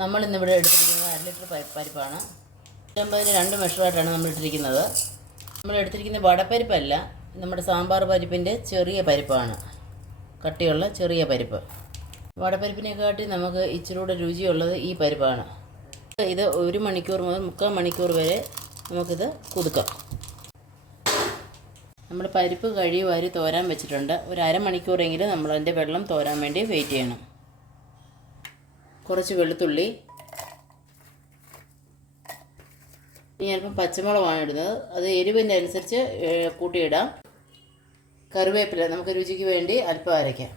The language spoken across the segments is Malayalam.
നമ്മളിന്നിവിടെ എടുത്തിരിക്കുന്നത് 1 ലിറ്റർ പരിപ്പാണ്. 150-ന് 2 മെഷറായിട്ടാണ് നമ്മൾ ഇട്ടിരിക്കുന്നത്. നമ്മൾ എടുത്തിരിക്കുന്ന വടപ്പരിപ്പല്ല, നമ്മുടെ സാമ്പാർ പരിപ്പിൻ്റെ ചെറിയ പരിപ്പാണ്, കട്ടിയുള്ള ചെറിയ പരിപ്പ്. വടപ്പരിപ്പിനെക്കാട്ടി നമുക്ക് ഇച്ചിരി കൂടെ രുചിയുള്ളത് ഈ പരിപ്പാണ്. ഇത് 1 മണിക്കൂർ മുതൽ 3/4 മണിക്കൂർ വരെ നമുക്കിത് കുതുക്കാം. നമ്മൾ പരിപ്പ് കഴുകി വാരി തോരാൻ വെച്ചിട്ടുണ്ട്. ഒരു അരമണിക്കൂറെങ്കിലും നമ്മളതിൻ്റെ വെള്ളം തോരാൻ വേണ്ടി വെയിറ്റ് ചെയ്യണം. കുറച്ച് വെളുത്തുള്ളി, ഞാനിപ്പം പച്ചമുളകാണ് ഇടുന്നത്, അത് എരിവിൻ്റെ അനുസരിച്ച് കൂട്ടിയിടാം. കറിവേപ്പില നമുക്ക് രുചിക്ക് വേണ്ടി അല്പം അരയ്ക്കാം.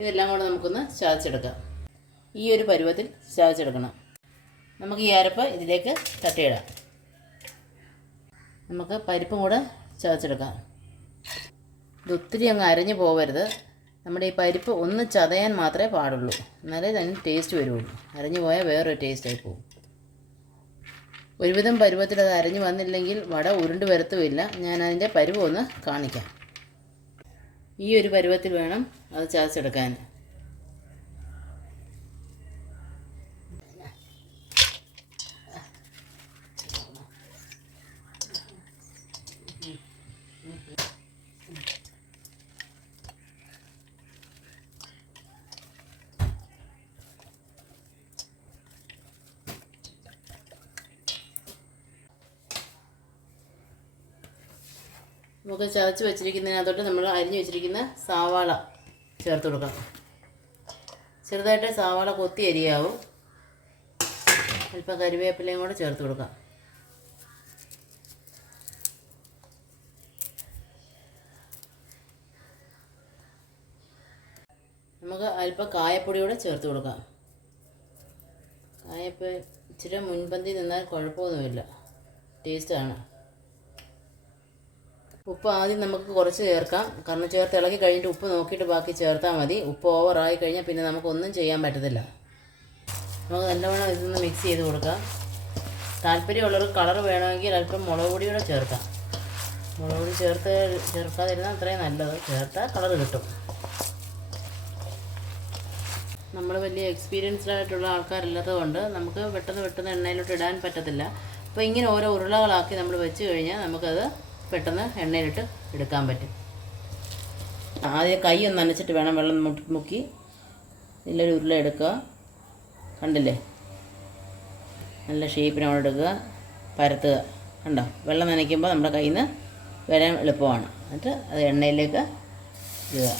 ഇതെല്ലാം കൂടെ നമുക്കൊന്ന് ചതച്ചെടുക്കാം. ഈ ഒരു പരുവത്തിൽ ചതച്ചെടുക്കണം. നമുക്ക് ഈ അരപ്പ് ഇതിലേക്ക് തട്ടിയിടാം. നമുക്ക് പരിപ്പും കൂടെ ചതച്ചെടുക്കാം. ഇത് ഒത്തിരി അങ്ങ് അരഞ്ഞു പോകരുത്. നമ്മുടെ ഈ പരിപ്പ് ഒന്ന് ചതയാൻ മാത്രമേ പാടുള്ളൂ, എന്നാലേ അതിന് ടേസ്റ്റ് വരുള്ളൂ. അരഞ്ഞു പോയാൽ വേറൊരു ടേസ്റ്റായി പോകും. ഒരുവിധം പരുവത്തിൽ അത് അരഞ്ഞു വന്നില്ലെങ്കിൽ വട ഉരുണ്ട് വരത്തുമില്ല. ഞാൻ അതിൻ്റെ പരുവം ഒന്ന് കാണിക്കാം. ഈ ഒരു പരുവത്തിൽ വേണം അത് ചതച്ചെടുക്കാൻ. നമുക്ക് ചതച്ച് വെച്ചിരിക്കുന്നതിനകത്തോട്ട് നമ്മൾ അരിഞ്ഞു വെച്ചിരിക്കുന്ന സവാള ചേർത്ത് കൊടുക്കാം. ചെറുതായിട്ട് സവാള കൊത്തി അരിയാവും. അല്പം കറിവേപ്പിലയും കൂടെ ചേർത്ത് കൊടുക്കാം. നമുക്ക് അല്പം കായപ്പൊടി കൂടെ ചേർത്ത് കൊടുക്കാം. കായപ്പൊടി ഇച്ചിരി മുൻപന്തി നിന്നാൽ കുഴപ്പമൊന്നുമില്ല, ടേസ്റ്റാണ്. ഉപ്പ് ആദ്യം നമുക്ക് കുറച്ച് ചേർക്കാം, കാരണം ചേർത്ത് ഇളക്കി കഴിഞ്ഞിട്ട് ഉപ്പ് നോക്കിയിട്ട് ബാക്കി ചേർത്താൽ മതി. ഉപ്പ് ഓവറായി കഴിഞ്ഞാൽ പിന്നെ നമുക്കൊന്നും ചെയ്യാൻ പറ്റത്തില്ല. നമുക്ക് നല്ലവണ്ണം ഇതൊന്ന് മിക്സ് ചെയ്ത് കൊടുക്കാം. താല്പര്യമുള്ളവർക്ക് കളർ വേണമെങ്കിൽ അല്പം മുളക് പൊടി കൂടെ ചേർക്കാം. മുളക് പൊടി ചേർക്കാതിരുന്നാൽ അത്രയും നല്ലത്. ചേർത്താൽ കളർ കിട്ടും. നമ്മൾ വലിയ എക്സ്പീരിയൻസ്ഡ് ആയിട്ടുള്ള ആൾക്കാരില്ലാത്തത് കൊണ്ട് നമുക്ക് പെട്ടെന്ന് എണ്ണയിലോട്ട് ഇടാൻ പറ്റത്തില്ല. അപ്പോൾ ഇങ്ങനെ ഓരോ ഉരുളകളാക്കി നമ്മൾ വെച്ച് കഴിഞ്ഞാൽ നമുക്കത് പെട്ടെന്ന് എണ്ണയിലിട്ട് എടുക്കാൻ പറ്റും. ആദ്യം കൈ ഒന്ന് നനച്ചിട്ട് വേണം വെള്ളം മുക്കി നല്ലൊരു ഉരുള എടുക്കുക. കണ്ടില്ലേ, നല്ല ഷേപ്പിന് അവിടെ എടുക്കുക, പരത്തുക. കണ്ടോ, വെള്ളം നനയ്ക്കുമ്പോൾ നമ്മുടെ കയ്യിൽ നിന്ന് വരാൻ എളുപ്പമാണ്. എന്നിട്ട് അത് എണ്ണയിലേക്ക് ഇടുക.